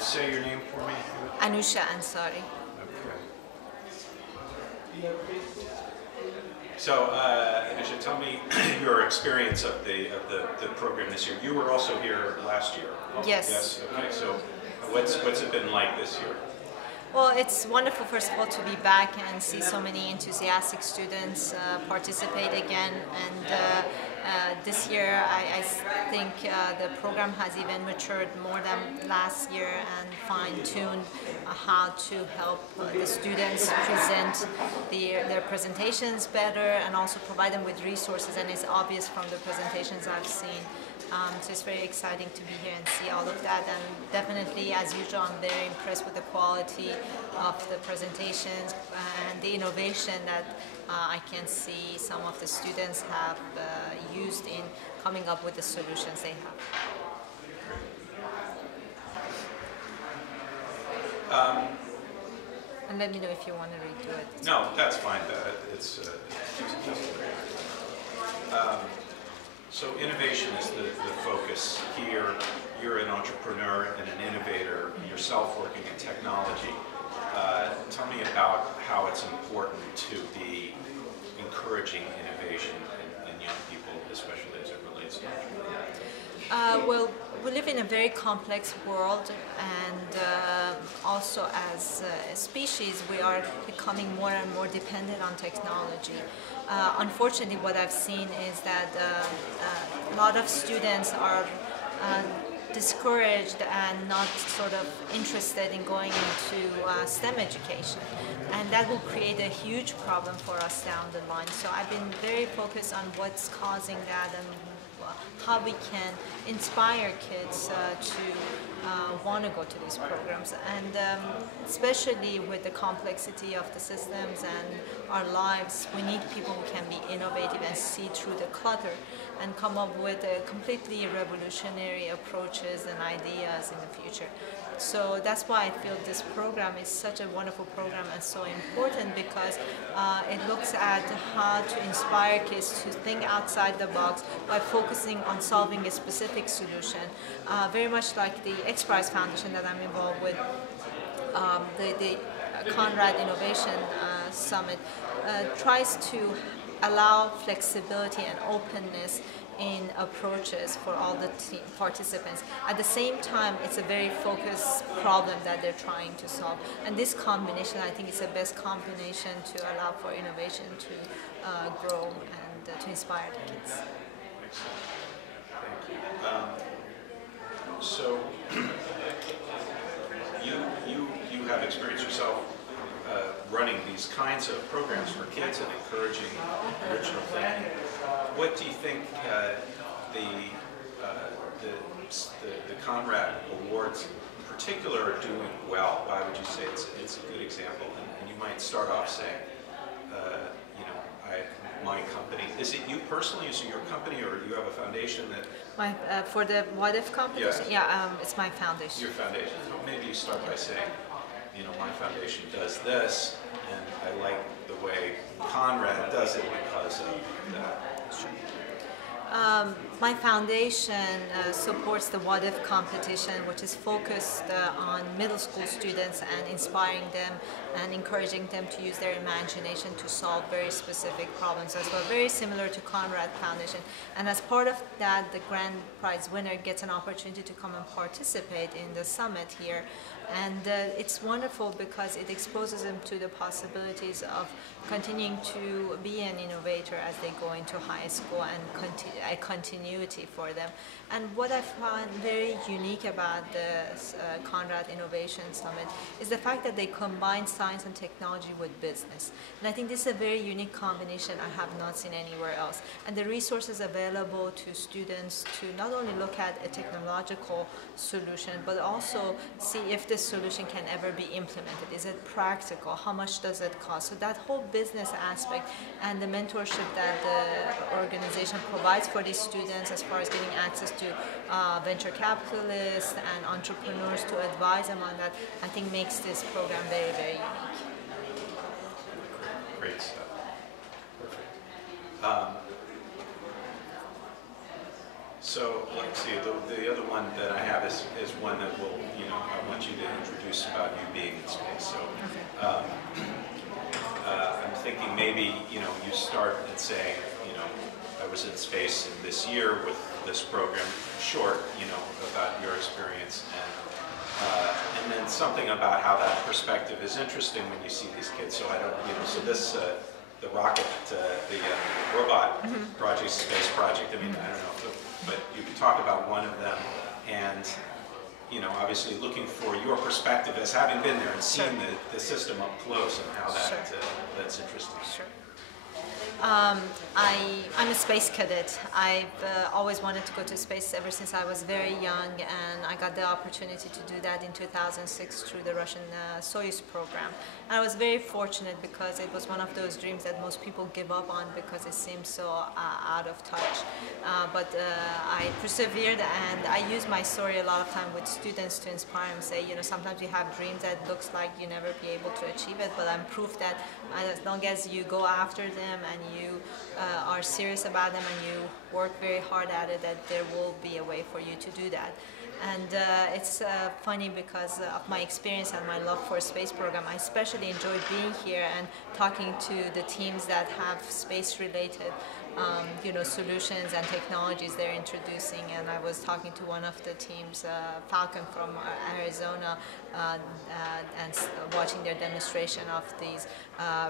say your name for me? Anousheh Ansari. Okay. So, Anousheh, tell me your experience of the program this year. You were also here last year. Yes. Yes. Okay. So, what's it been like this year? Well, it's wonderful, first of all, to be back and see so many enthusiastic students participate again. And this year, I think the program has even matured more than last year and fine-tuned how to help the students present their presentations better and also provide them with resources. And it's obvious from the presentations I've seen. So it's very exciting to be here and see all of that, and definitely, as usual, I'm very impressed with the quality of the presentations and the innovation that I can see some of the students have used in coming up with the solutions they have. And let me know if you want to redo it. No, that's fine. It's so innovation is the focus here. You're an entrepreneur and an innovator yourself working in technology. Tell me about how it's important to be encouraging innovation in young people, especially as it relates to entrepreneurship. Well, we live in a very complex world, and also as a species we are becoming more and more dependent on technology. Unfortunately, what I've seen is that a lot of students are discouraged and not sort of interested in going into STEM education, and that will create a huge problem for us down the line. So I've been very focused on what's causing that and how we can inspire kids to want to go to these programs, and especially with the complexity of the systems and our lives, we need people who can be innovative and see through the clutter and come up with completely revolutionary approaches and ideas in the future. So that's why I feel this program is such a wonderful program and so important, because it looks at how to inspire kids to think outside the box by focusing on solving a specific solution. Very much like the X Prize Foundation that I'm involved with, the Conrad Innovation Summit tries to allow flexibility and openness in approaches for all the participants. At the same time, it's a very focused problem that they're trying to solve. And this combination, I think, is the best combination to allow for innovation to grow and to inspire the kids. Thank you. So, you have experience yourself running these kinds of programs for kids and encouraging original thinking. What do you think the Conrad Awards in particular are doing well? Why would you say it's a good example? And you might start off saying, my company. Is it you personally? Is it your company, or you have a foundation that? For the What If competition? Yes. Yeah, it's my foundation. Your foundation. So maybe you start by saying, my foundation does this, and I like the way Conrad does it because of that. My foundation supports the What If competition, which is focused on middle school students and inspiring them and encouraging them to use their imagination to solve very specific problems as well, very similar to Conrad Foundation. And as part of that, the grand prize winner gets an opportunity to come and participate in the summit here. And it's wonderful because it exposes them to the possibilities of continuing to be an innovator as they go into high school, and a continuity for them. And what I find very unique about the Conrad Innovation Summit is the fact that they combine science and technology with business. And I think this is a very unique combination I have not seen anywhere else. And the resources available to students to not only look at a technological solution, but also see if this solution can ever be implemented. Is it practical? How much does it cost? So that whole business aspect and the mentorship that the organization provides for these students as far as getting access to venture capitalists and entrepreneurs to advise them on that, I think makes this program very, very unique. Great stuff. Perfect. So let's see, the other one that I have is one that will, I want you to introduce about you being in space. So I'm thinking maybe, you start and say, I was in space in this year with this program, short, about your experience, and then something about how that perspective is interesting when you see these kids. So I don't, so this, the rocket, the robot project, space project, I mean, I don't know, but you can talk about one of them, and obviously looking for your perspective as having been there and seen the system up close and how that that's interesting. Sure. I'm a space cadet. I've always wanted to go to space ever since I was very young, and I got the opportunity to do that in 2006 through the Russian SOIA program. And I was very fortunate because it was one of those dreams that most people give up on because it seems so out of touch. But I persevered, and I use my story a lot of time with students to inspire them, say, sometimes you have dreams that looks like you never be able to achieve it, but I'm proof that as long as you go after them and you are serious about them and you work very hard at it, that there will be a way for you to do that. And it's funny because of my experience and my love for space program. I especially enjoyed being here and talking to the teams that have space-related solutions and technologies they're introducing. And I was talking to one of the teams, Falcon from Arizona, and watching their demonstration of these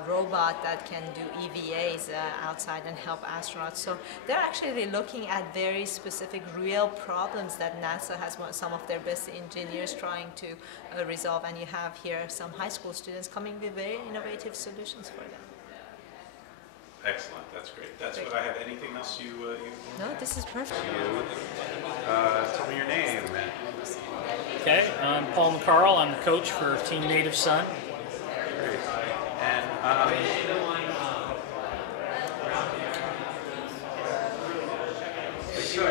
robot that can do EVAs outside and help astronauts. So they're actually looking at very specific real problems that NASA has some of their best engineers trying to resolve, and you have here some high school students coming with very innovative solutions for them. Excellent, that's great. That's what I have. Anything else you No, this is perfect. Tell me your name. Okay, I'm Paul McCarl. I'm the coach for Team Native Son. Great. And so,